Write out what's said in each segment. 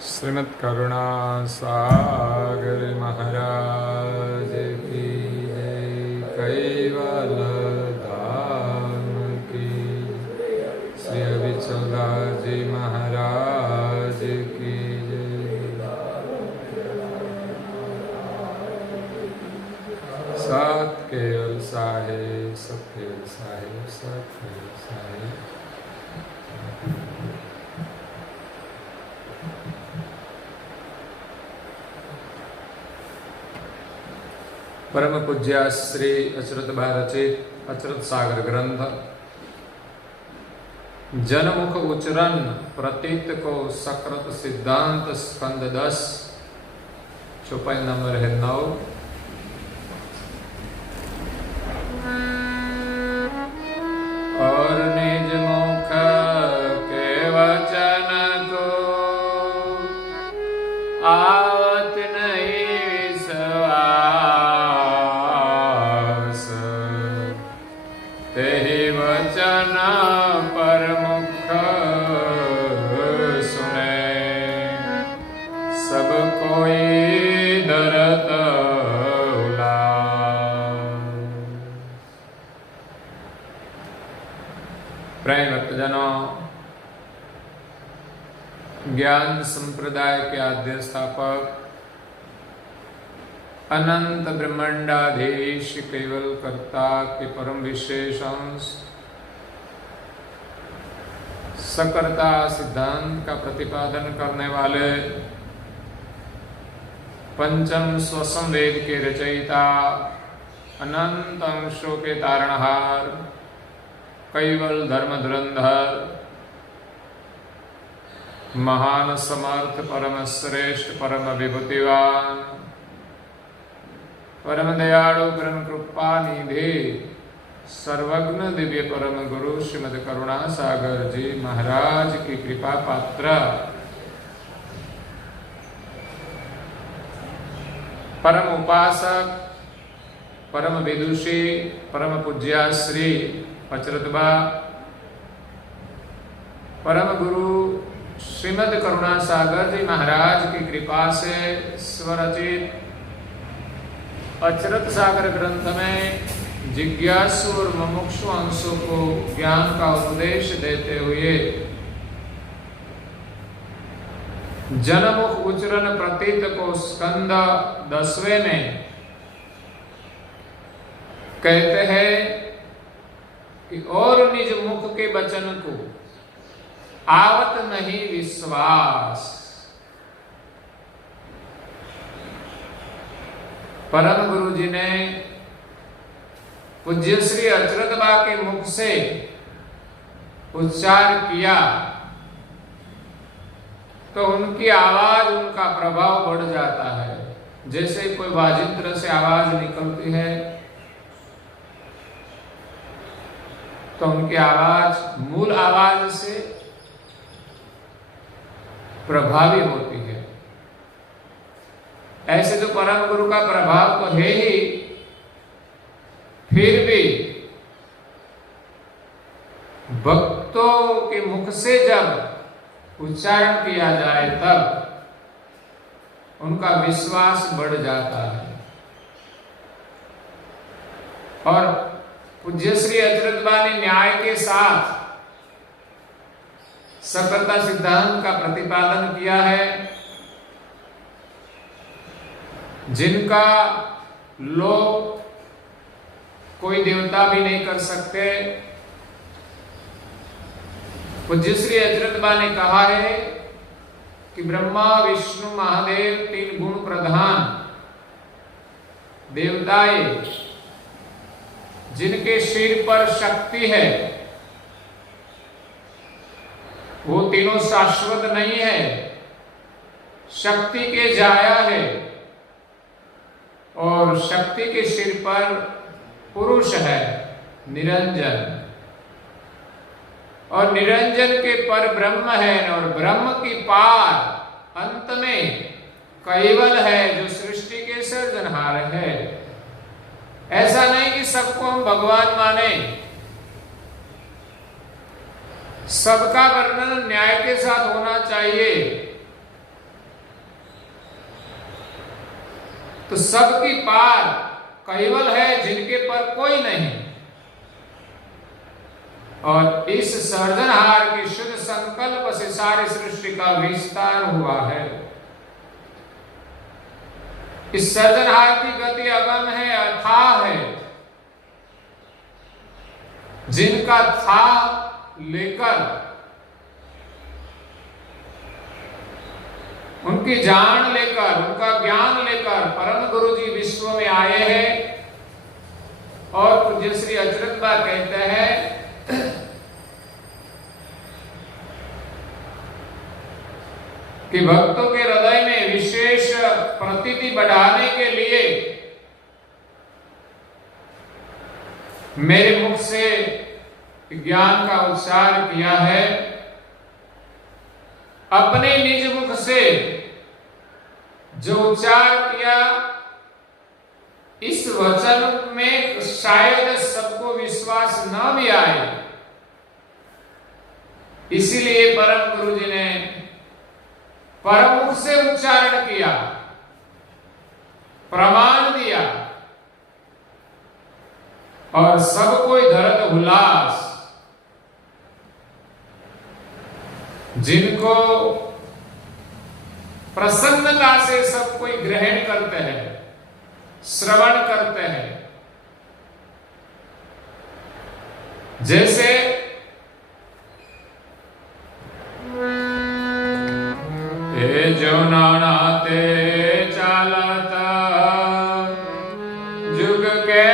श्रीमद् करुणा सागर महाराज की जय। कैवल धाम की श्री अविचलदास जी महाराज की जय। सत केवल साहेब, सत केवल साहेब, सत केवल साहेब। परम पूज्य श्री अचरत रचित अचरत सागर ग्रंथ जनमुख उच्चरण प्रतीत को सकृत सिद्धांत स्कंद 10 चौपाई नंबर है 9। और निज मुख के वचन को आवत नहीं विश्वास, तेहि वचन पर मुख सुने, सब कोई डरत प्रेम भक्तजनों, ज्ञान संप्रदाय के आद्य स्थापक अनंत ब्रह्मांडाधीश केवल कर्ता के परम विशेष अंश सकर्ता सिद्धांत का प्रतिपादन करने वाले पंचम स्वसम वेद के रचयिता, अनंत अंशों के तारणहार, कैवल धर्म धुरंधर, महान समर्थ, परम श्रेष्ठ, परम विभूतिवान, परम दयालु, परम कृपा निधि, सर्वज्ञ दिव्य परम गुरु श्रीमद् करुणा सागर जी महाराज की कृपा पात्र, परम उपासक, परम विदुषी, परम पूज्य श्री अचरतबा परम गुरु श्रीमद् करुणा सागर जी महाराज की कृपा से स्वरचित अचरत सागर ग्रंथ में जिज्ञासु और मुमुक्षु अंशों को ज्ञान का उपदेश देते हुए जनमुख उच्चरण प्रतीत को स्कंद 10वें में कहते हैं कि और निज मुख के वचन को आवत नहीं विश्वास। परम गुरु जी ने पूज्य श्री अचरतबा के मुख से उच्चार किया तो उनकी आवाज, उनका प्रभाव बढ़ जाता है। जैसे कोई वाजिंत्र से आवाज निकलती है तो उनकी आवाज मूल आवाज से प्रभावी होती है। ऐसे तो परम गुरु का प्रभाव तो है ही, फिर भी भक्तों के मुख से जब उच्चारण किया जाए तब उनका विश्वास बढ़ जाता है। और पूज्य श्री अचरतबा ने न्याय के साथ सकर्ता सिद्धांत का प्रतिपादन किया है, जिनका लोग कोई देवता भी नहीं कर सकते। पूज्य श्री अचरतबा ने कहा है कि ब्रह्मा विष्णु महादेव 3 गुण प्रधान देवताएं जिनके सिर पर शक्ति है, वो तीनों शाश्वत नहीं है, शक्ति के जाया है। और शक्ति के सिर पर पुरुष है निरंजन, और निरंजन के पर ब्रह्म है, और ब्रह्म की पार अंत में कैवल है जो सृष्टि के सृजनहार है। ऐसा नहीं कि सबको हम भगवान माने, सबका वर्णन न्याय के साथ होना चाहिए। तो सबकी पार कैवल है जिनके पर कोई नहीं। और इस सर्जनहार के शुद्ध संकल्प से सारी सृष्टि का विस्तार हुआ है। इस सर्जनहार की गति अगम है, अथाह है। जिनका था लेकर, उनकी जान लेकर, उनका ज्ञान लेकर परम गुरु जी विश्व में आए हैं। और पूज्य श्री अचरतबा कहते हैं कि भक्तों के हृदय में विशेष प्रतीति बढ़ाने के लिए मेरे मुख से ज्ञान का उच्चार किया है। अपने निज मुख से जो उच्चार किया, इस वचन में शायद सबको विश्वास न भी आए, इसीलिए परम गुरु जी ने परमुख से उच्चारण किया, प्रमाण दिया, और सब कोई धरत उल्लास, जिनको प्रसन्नता से सब कोई ग्रहण करते हैं, श्रवण करते हैं। जैसे ए जो नानाते चालता जुग के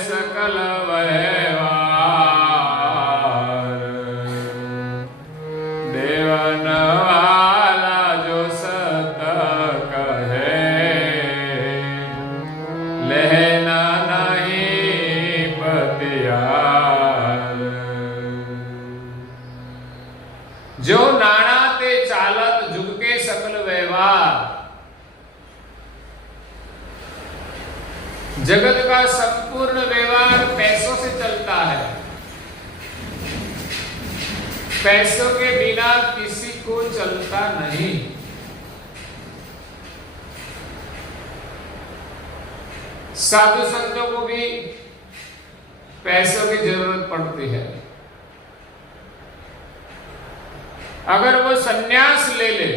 सकल व्यवहार, देवन वाला जो सत कहे, लेना नहीं पतियार। जो नानाते चालत जुग के सकल व्यवहार, जगत का संपूर्ण व्यवहार पैसों से चलता है। पैसों के बिना किसी को चलता नहीं। साधु संतों को भी पैसों की जरूरत पड़ती है। अगर वो सन्यास ले ले,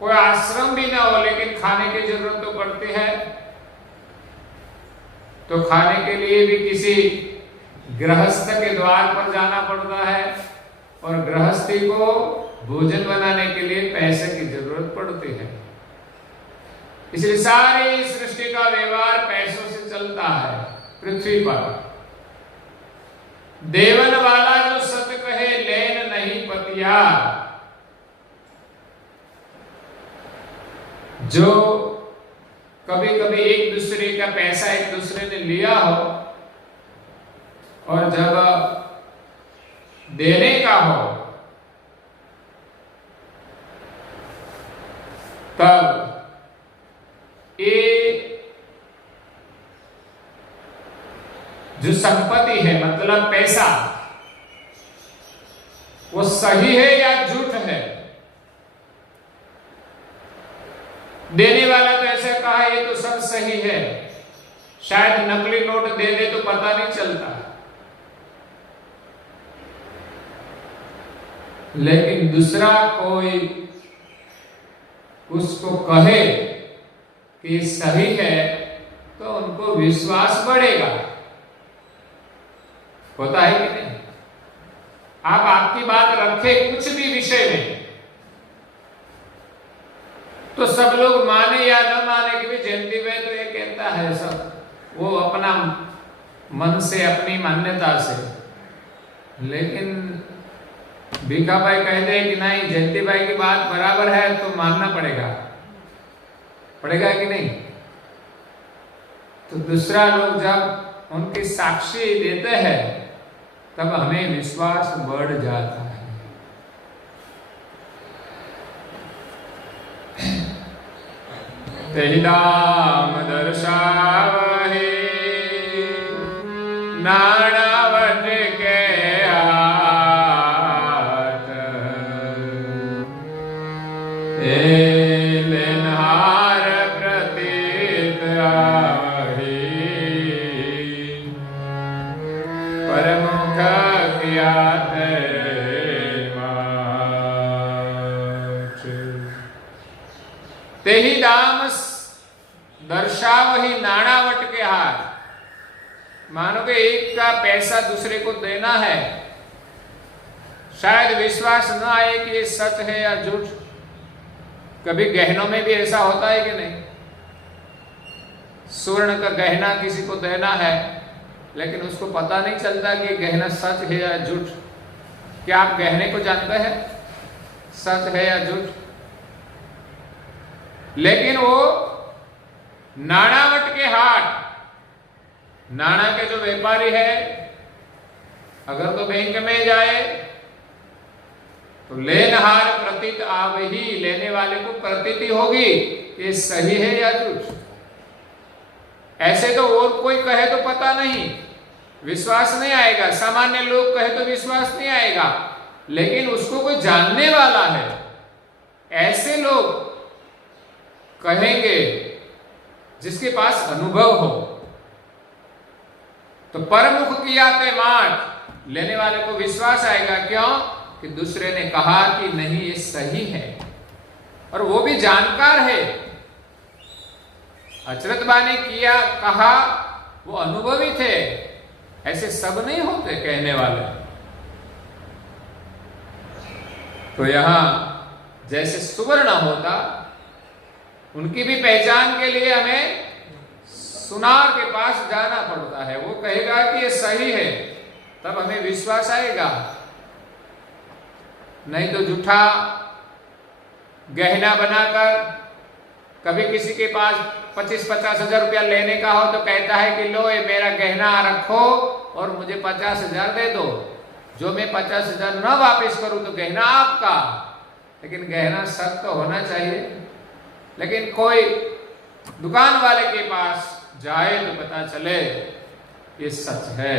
कोई आश्रम भी ना हो, लेकिन खाने की जरूरत तो पड़ती है, तो खाने के लिए भी किसी गृहस्थ के द्वार पर जाना पड़ता है, और गृहस्थी को भोजन बनाने के लिए पैसे की जरूरत पड़ती है। इसलिए सारी सृष्टि का व्यवहार पैसों से चलता है पृथ्वी पर। देवन वाला जो सत कहे, लेन नहीं पतियार। जो कभी कभी एक दूसरे का पैसा एक दूसरे ने लिया हो, और जब देने का हो, तब ये जो संपत्ति है, मतलब पैसा, वो सही है या झूठ है। देने वाला तो ऐसे कहा ये तो सब सही है, शायद नकली नोट दे दे तो पता नहीं चलता, लेकिन दूसरा कोई उसको कहे कि सही है, तो उनको विश्वास बढ़ेगा। होता है कि नहीं? आप आपकी बात रखे कुछ भी विषय में, तो सब लोग माने या न माने, कि भी जयंती भाई तो ये कहता है सब, वो अपना मन से, अपनी मान्यता से। लेकिन भीखा भाई कह दे कि नहीं, जयंती भाई की बात बराबर है, तो मानना पड़ेगा कि नहीं? तो दूसरा लोग जब उनकी साक्षी देते हैं, तब हमें विश्वास बढ़ जाता है। तेहि दाम दर्शावहि नानावट के हाथ, लेनहार प्रति तेहि दाम दर्शाव ही नाणावट के हाथ। मानो कि एक का पैसा दूसरे को देना है, शायद विश्वास न आए कि ये सच है या झूठ। कभी गहनों में भी ऐसा होता है कि नहीं? स्वर्ण का गहना किसी को देना है, लेकिन उसको पता नहीं चलता कि गहना सच है या झूठ। क्या आप गहने को जानते हैं सच है या झूठ? लेकिन वो नाणावट के हाट, नाणा के जो व्यापारी है, अगर तो बैंक में जाए तो लेनहार प्रतीत आवही, लेने वाले को प्रतीति होगी ये सही है या झूठ। ऐसे तो और कोई कहे तो पता नहीं, विश्वास नहीं आएगा। सामान्य लोग कहे तो विश्वास नहीं आएगा, लेकिन उसको कोई जानने वाला है, ऐसे लोग कहेंगे जिसके पास अनुभव हो। तो परमुख किया ते माठ, लेने वाले को विश्वास आएगा। क्यों? कि दूसरे ने कहा कि नहीं ये सही है, और वो भी जानकार है। अचरत बाने किया कहा, वो अनुभवी थे। ऐसे सब नहीं होते कहने वाले। तो यहां जैसे सुवर्ण होता, उनकी भी पहचान के लिए हमें सुनार के पास जाना पड़ता है। वो कहेगा कि ये सही है, तब हमें विश्वास आएगा। नहीं तो झूठा गहना बनाकर कभी किसी के पास 25-50 हजार रुपया लेने का हो तो कहता है कि लो ये मेरा गहना रखो और मुझे 50 हजार दे दो। जो मैं 50 हजार न वापस करूं तो गहना आपका। लेकिन गहना सच तो होना चाहिए। लेकिन कोई दुकान वाले के पास जाए तो पता चले ये सच है।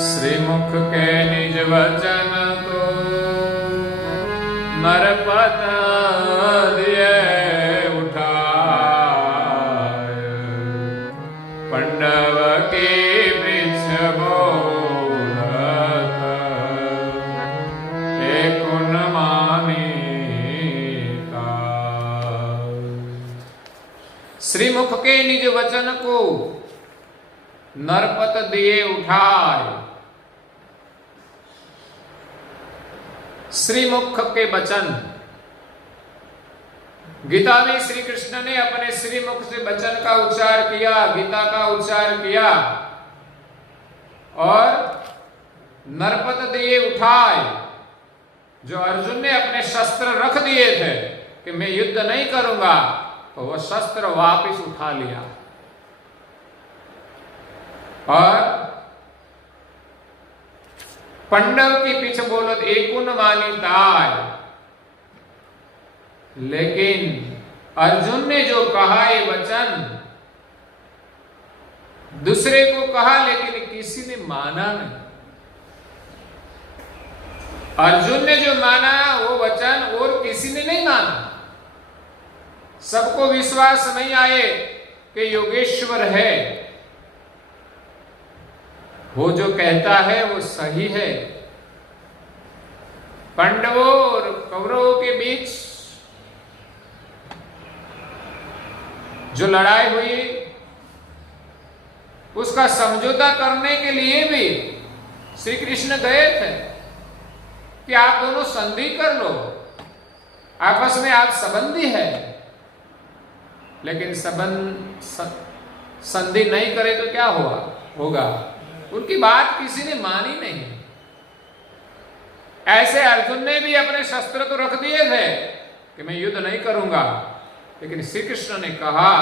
श्रीमुख के निज वचन को नरपत दिए उठाए, पंडव के वृक्ष बोधक एक मानीता। श्रीमुख के निज वचन को नरपत दिए उठाए। श्रीमुख के वचन, गीता में श्री कृष्ण ने अपने श्रीमुख से वचन का उच्चार किया, गीता का उच्चार किया, और नरपत दिए उठाए। जो अर्जुन ने अपने शस्त्र रख दिए थे कि मैं युद्ध नहीं करूंगा, तो वह शस्त्र वापस उठा लिया। और पंडव की पीछे बोलत एकुन मानी ताय। लेकिन अर्जुन ने जो कहा ये वचन, दूसरे को कहा लेकिन किसी ने माना नहीं। अर्जुन ने जो माना वो वचन और किसी ने नहीं माना। सबको विश्वास नहीं आए कि योगेश्वर है, वो जो कहता है वो सही है। पांडवों और कौरवों के बीच जो लड़ाई हुई, उसका समझौता करने के लिए भी श्री कृष्ण गए थे कि आप दोनों संधि कर लो, आपस में आप संबंधी है। लेकिन संधि नहीं करे तो क्या होगा? उनकी बात किसी ने मानी नहीं। ऐसे अर्जुन ने भी अपने शस्त्र तो रख दिए थे कि मैं युद्ध नहीं करूंगा, लेकिन श्री कृष्ण ने कहा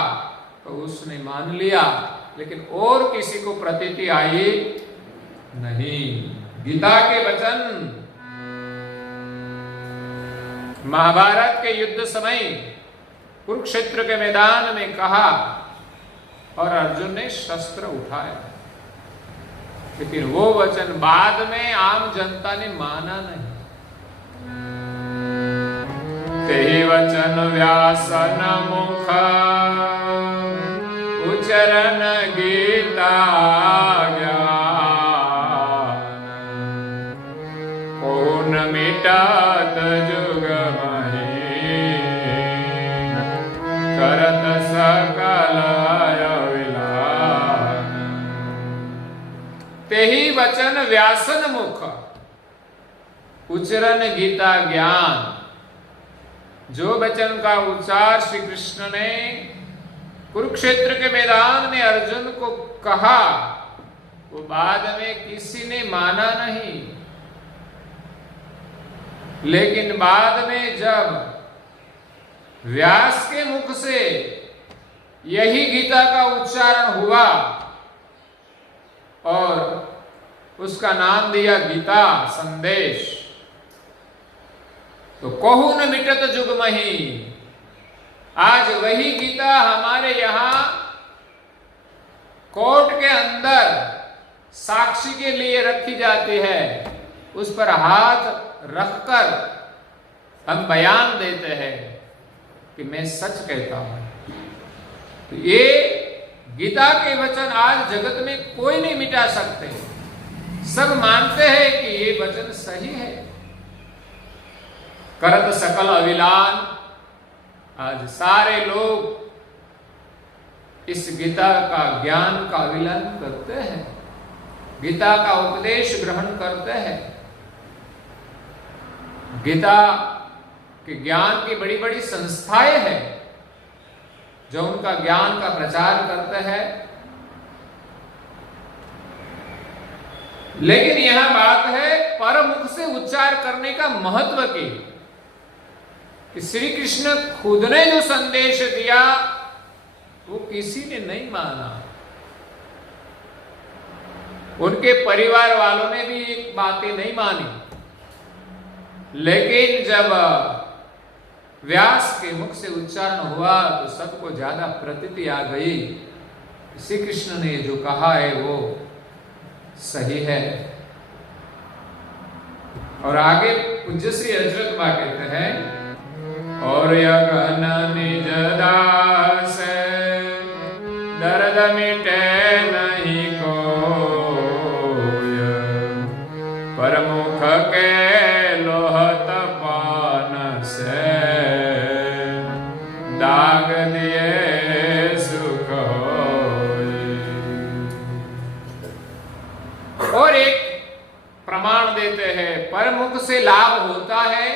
तो उसने मान लिया। लेकिन और किसी को प्रतीति आई नहीं। गीता के वचन महाभारत के युद्ध समय कुरुक्षेत्र के मैदान में कहा और अर्जुन ने शस्त्र उठाया, लेकिन वो वचन बाद में आम जनता ने माना नहीं। तेहि वचन व्यासन मुख उचरन गीता ज्ञान, कौन मिटात जुग मही सकल अविलान। तेहि वचन व्यासन मुख उच्चरण गीता ज्ञान। जो वचन का उच्चार श्री कृष्ण ने कुरुक्षेत्र के मैदान में अर्जुन को कहा, वो बाद में किसी ने माना नहीं, लेकिन बाद में जब व्यास के मुख से यही गीता का उच्चारण हुआ और उसका नाम दिया गीता संदेश, तो कहू न मिटत जुगमही। आज वही गीता हमारे यहां कोर्ट के अंदर साक्षी के लिए रखी जाती है। उस पर हाथ रखकर हम बयान देते हैं कि मैं सच कहता हूं। तो ये गीता के वचन आज जगत में कोई नहीं मिटा सकते। सब मानते हैं कि ये वचन सही है। करत सकल अविलान। आज सारे लोग इस गीता का ज्ञान का अविलान करते हैं, गीता का उपदेश ग्रहण करते हैं। गीता के ज्ञान की बड़ी बड़ी संस्थाएं हैं जो उनका ज्ञान का प्रचार करते हैं। लेकिन यह बात है परमुख से उच्चार करने का महत्व की, कि श्री कृष्ण खुद ने जो संदेश दिया वो किसी ने नहीं माना। उनके परिवार वालों ने भी एक बातें नहीं मानी, लेकिन जब व्यास के मुख से उच्चारण हुआ तो सबको ज्यादा प्रतीति आ गई। श्री कृष्ण ने जो कहा है वो सही है। और आगे पूज्य श्री अजरत बा कहते हैं, और यगन निज दास दर्द मिटे नहीं कोय, परमुख के लोहत पान से दाग दिए सुख होय। और एक प्रमाण देते हैं परमुख से लाभ होता है।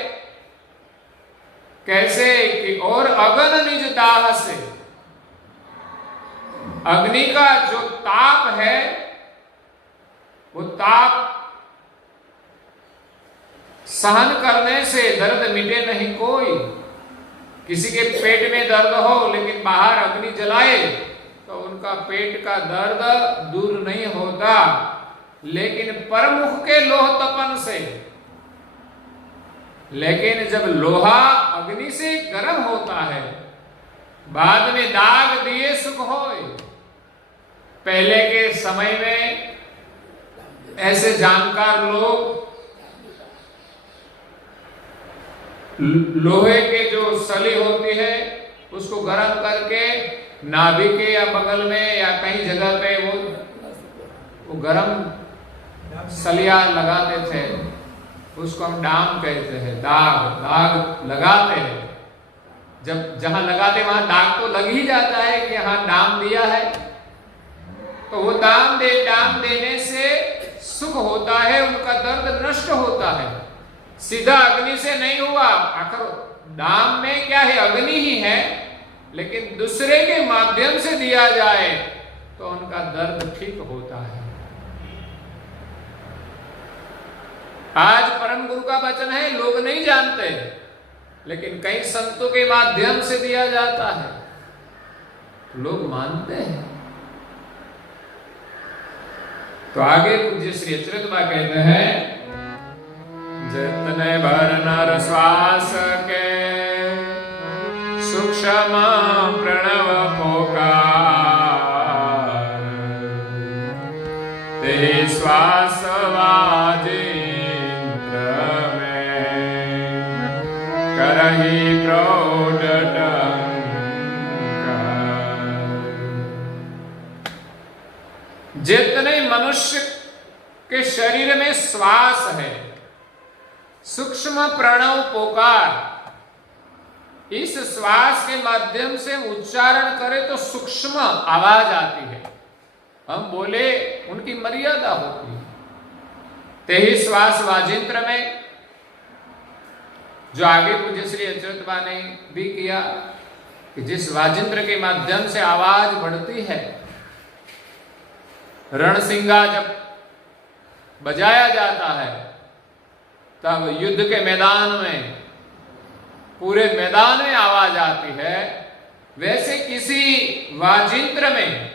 कैसे कि और अगन निज दाह से, अग्नि का जो ताप है वो ताप सहन करने से दर्द मिटे नहीं कोई। किसी के पेट में दर्द हो लेकिन बाहर अग्नि जलाए तो उनका पेट का दर्द दूर नहीं होता। लेकिन परमुख के लोह तपन से, लेकिन जब लोहा अग्नि से गर्म होता है बाद में दाग दिए सुख होए। पहले के समय में ऐसे जानकार लोग लोहे के जो सली होती है उसको गर्म करके नाभि के या बगल में या कहीं जगह पे वो गर्म सलिया लगाते थे। उसको हम डाम कहते हैं। दाग लगाते हैं। जब जहां लगाते वहां दाग तो लग ही जाता है कि यहां डाम दिया है। तो वो डाम देने से सुख होता है, उनका दर्द नष्ट होता है। सीधा अग्नि से नहीं हुआ। आखिर डाम में क्या है, अग्नि ही है, लेकिन दूसरे के माध्यम से दिया जाए तो उनका दर्द ठीक होता है। आज परम गुरु का वचन है, लोग नहीं जानते, लेकिन कई संतों के माध्यम से दिया जाता है, लोग मानते हैं। तो आगे पूज्य श्री अच्युत बा कहते हैं, जितने भर नर श्वास के सूक्ष्म प्रणव पोकार, ते श्वास वाजिंद्र में करहि प्रौढ़ जितने मनुष्य के शरीर में श्वास है, सूक्ष्म प्रणव पोकार, इस श्वास के माध्यम से उच्चारण करें तो सूक्ष्म आवाज आती है, हम बोले उनकी मर्यादा होती है। ते ही श्वास वाजिंत्र में जो आगे पूज्य श्री अच्युतबा ने भी किया कि जिस वाजिंत्र के माध्यम से आवाज बढ़ती है, रणसिंगा जब बजाया जाता है तब युद्ध के मैदान में, पूरे मैदान में आवाज आती है, वैसे किसी वाजिंत्र में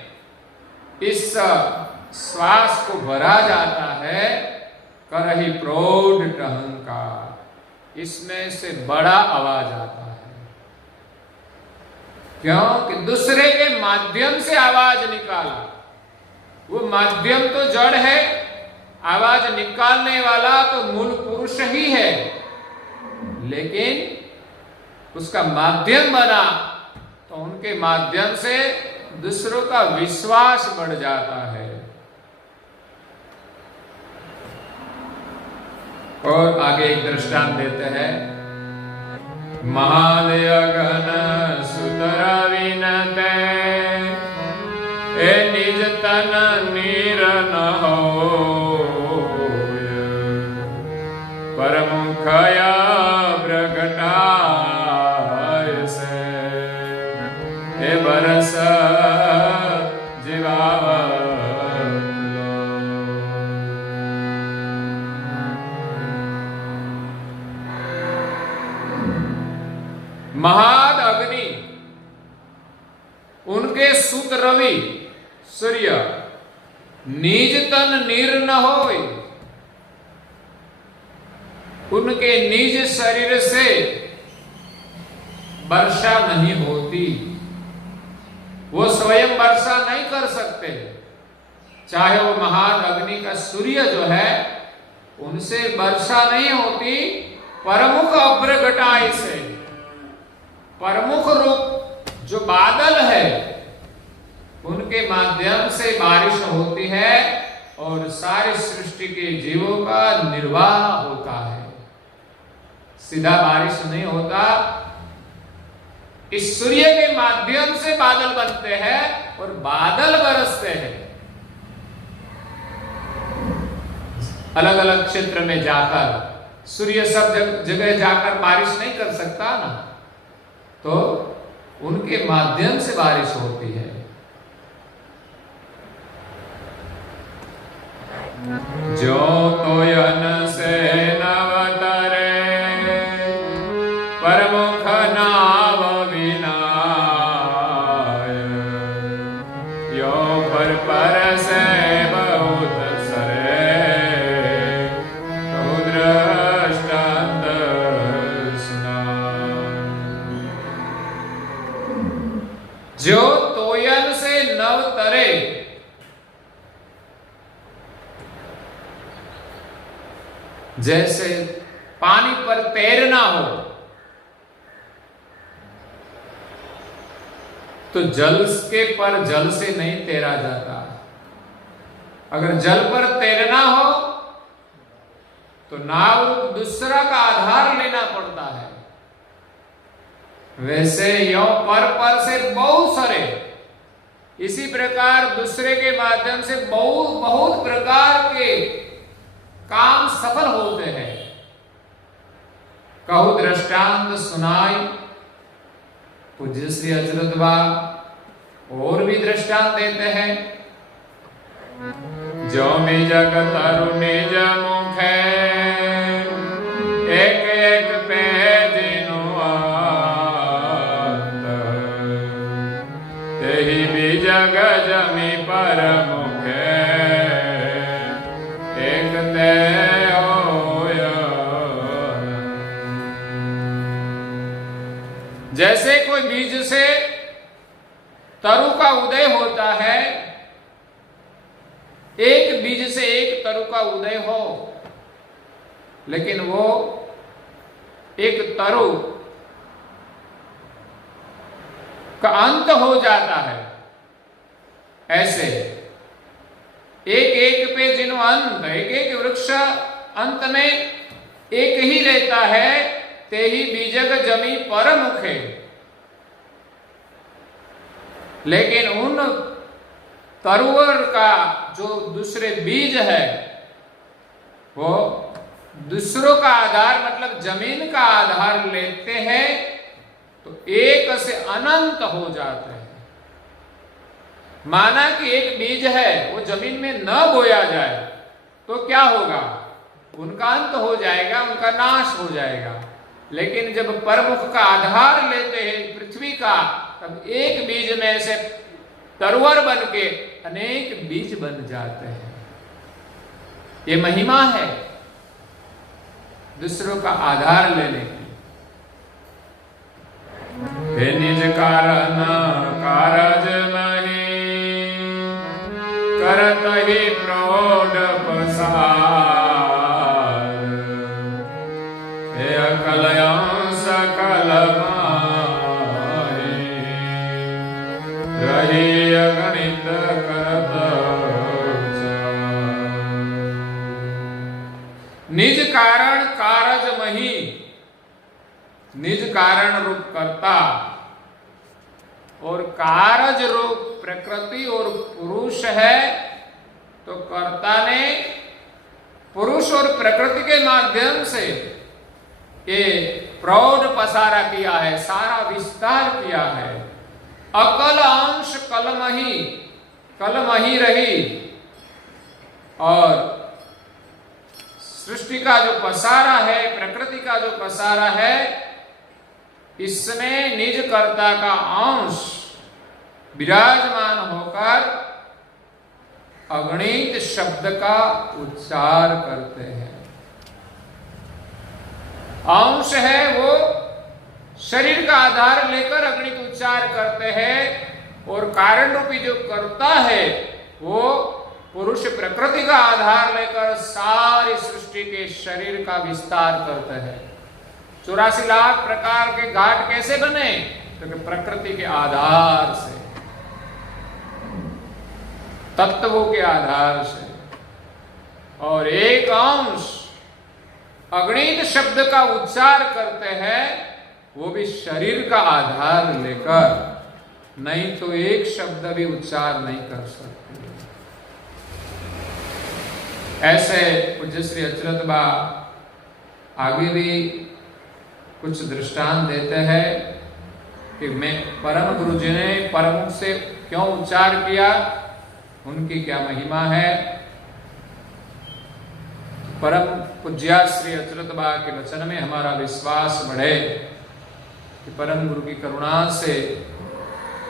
इस श्वास को भरा जाता है। करहि प्रौढ़ टहंकार, इसमें से बड़ा आवाज आता है। क्यों? कि दूसरे के माध्यम से आवाज निकाला। वो माध्यम तो जड़ है, आवाज निकालने वाला तो मूल पुरुष ही है, लेकिन उसका माध्यम बना तो उनके माध्यम से दूसरों का विश्वास बढ़ जाता है। और आगे एक दृष्टांत देते हैं, महालय गण सुतर विनते ए निज तन नीर न हो, परमुखया प्रगटाय से ए बरस जीवाव। महाद अग्नि, उनके सुत रवि सूर्य निज तन नीर न होय, उनके निज शरीर से वर्षा नहीं होती, वो स्वयं वर्षा नहीं कर सकते। चाहे वो महान अग्नि का सूर्य जो है उनसे वर्षा नहीं होती, परमुख अग्रगटाय से, प्रमुख रूप जो बादल है उनके माध्यम से बारिश होती है और सारी सृष्टि के जीवों का निर्वाह होता है। सीधा बारिश नहीं होता, इस सूर्य के माध्यम से बादल बनते हैं और बादल बरसते हैं। अलग अलग क्षेत्र में जाकर सूर्य सब जगह जाकर बारिश नहीं कर सकता ना, तो उनके माध्यम से बारिश होती है। जो तोयन से नवतरे परमुख नाव विनाय, यो पर से बहुत सरे कहु दृष्टांत सुना। जो तोयन से नव तरे, जैसे पानी पर तैरना हो तो जल के पर जल से नहीं तैरा जाता। अगर जल पर तैरना हो तो नाव दूसरा का आधार लेना पड़ता है। वैसे यो पर से बहुत सारे, इसी प्रकार दूसरे के माध्यम से बहुत प्रकार के काम सफल होते हैं। कहु दृष्टांत सुनाई, पूज्य श्री अच्युतबा और भी दृष्टांत देते हैं। जो निज तरु निज मुखे एक एक पे जिनु आत, तेहि भी जग जमी पर मुखे एक ते होय। जैसे कोई बीज से तरु का उदय होता है, एक बीज से एक तरु का उदय हो, लेकिन वो एक तरु का अंत हो जाता है। ऐसे एक एक पे जिनो अंत, एक एक वृक्ष अंत में एक ही रहता है, ते ही बीजक जमी पर मुखे। लेकिन उन तरुवर का जो दूसरे बीज है वो दूसरों का आधार मतलब जमीन का आधार लेते हैं तो एक से अनंत हो जाते हैं। माना कि एक बीज है वो जमीन में न बोया जाए तो क्या होगा, उनका अंत हो जाएगा, उनका नाश हो जाएगा। लेकिन जब परमुख का आधार लेते हैं पृथ्वी का, तब एक बीज में से तरुवर बन के अनेक बीज बन जाते हैं। ये महिमा है दूसरों का आधार लेने की। हे निज कारण कारज मही करत ही प्रौढ़ पसार। हे अकल सकल माहि रही अगणित करत निज कारण कारज मही। निज कारण रूप कर्ता और कारज रूप प्रकृति और पुरुष है, तो कर्ता ने पुरुष और प्रकृति के माध्यम से ये प्रौढ़ पसारा किया है, सारा विस्तार किया है। अकल अंश कलमही रही और सृष्टि का जो पसारा है, प्रकृति का जो पसारा है, इसमें निज कर्ता का अंश विराजमान होकर अगणित शब्द का उच्चार करते हैं। अंश है वो शरीर का आधार लेकर अगणित उच्चार करते हैं, और कारण रूपी जो कर्ता है वो पुरुष प्रकृति का आधार लेकर सारी सृष्टि के शरीर का विस्तार करते हैं। 84 लाख प्रकार के घाट कैसे बने, क्योंकि प्रकृति के आधार से, तत्वों के आधार से। और एक अंश अगणित शब्द का उच्चार करते हैं, वो भी शरीर का आधार लेकर, नहीं तो एक शब्द भी उच्चार नहीं कर सकते। ऐसे पूज्य श्री अचरत बा आगे भी कुछ दृष्टांत देते हैं कि मैं परम गुरु जी ने परमुख से क्यों उच्चार किया, उनकी क्या महिमा है। परम पूज्य श्री अचरत बा के वचन में हमारा विश्वास बढ़े कि परम गुरु की करुणा से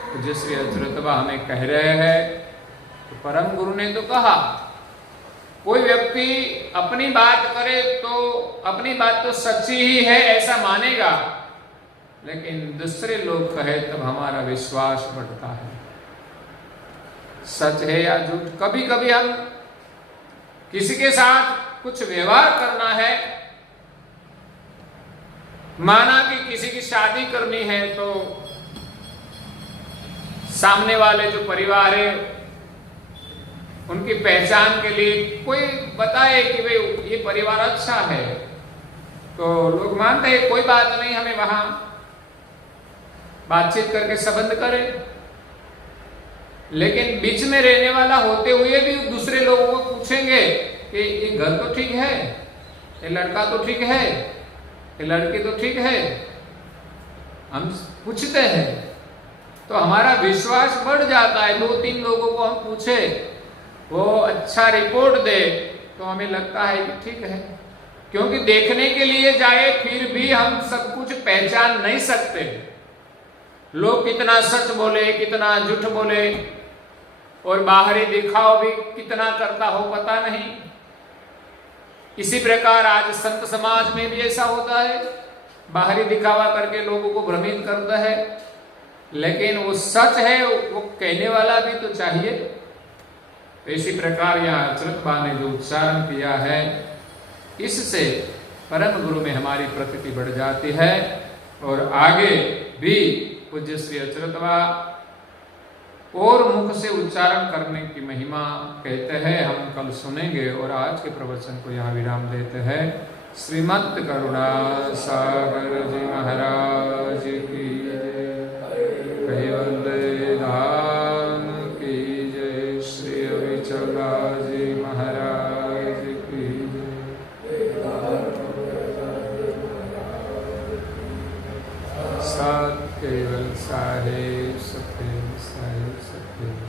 पूज्य श्री अचरत बा हमें कह रहे हैं कि परम गुरु ने तो कहा, कोई व्यक्ति अपनी बात करे तो अपनी बात तो सच्ची ही है ऐसा मानेगा, लेकिन दूसरे लोग कहे तब हमारा विश्वास बढ़ता है सच है या झूठ। कभी कभी हम किसी के साथ कुछ व्यवहार करना है, माना कि किसी की शादी करनी है, तो सामने वाले जो परिवार है उनकी पहचान के लिए कोई बताए कि भाई ये परिवार अच्छा है, तो लोग मानते हैं कोई बात नहीं, हमें वहां बातचीत करके संबंध करें। लेकिन बीच में रहने वाला होते हुए भी दूसरे लोगों को पूछेंगे कि ये घर तो ठीक है, ये लड़का तो ठीक है, ये लड़की तो ठीक है, हम पूछते हैं तो हमारा विश्वास बढ़ जाता है। 2-3 लोगों को हम पूछे, वो अच्छा रिपोर्ट दे तो हमें लगता है कि ठीक है, क्योंकि देखने के लिए जाए फिर भी हम सब कुछ पहचान नहीं सकते। लोग कितना सच बोले, कितना झूठ बोले, और बाहरी दिखाव भी कितना करता हो पता नहीं। इसी प्रकार आज संत समाज में भी ऐसा होता है, बाहरी दिखावा करके लोगों को भ्रमित करता है, लेकिन वो सच है वो कहने वाला भी तो चाहिए। तो इसी प्रकार यहाँ अचरत बा ने जो उच्चारण किया है, इससे परम गुरु में हमारी प्रतीति बढ़ जाती है। और आगे भी पूज्य श्री अचरत बा और मुख से उच्चारण करने की महिमा कहते हैं, हम कल सुनेंगे। और आज के प्रवचन को यहाँ विराम देते हैं। श्रीमद् करुणा सागर जी महाराज की जय। कैवल्य धाम की जय। श्री अविचला जी महाराज की जय। सत केवल साहेब सत्य साहेब सत्य।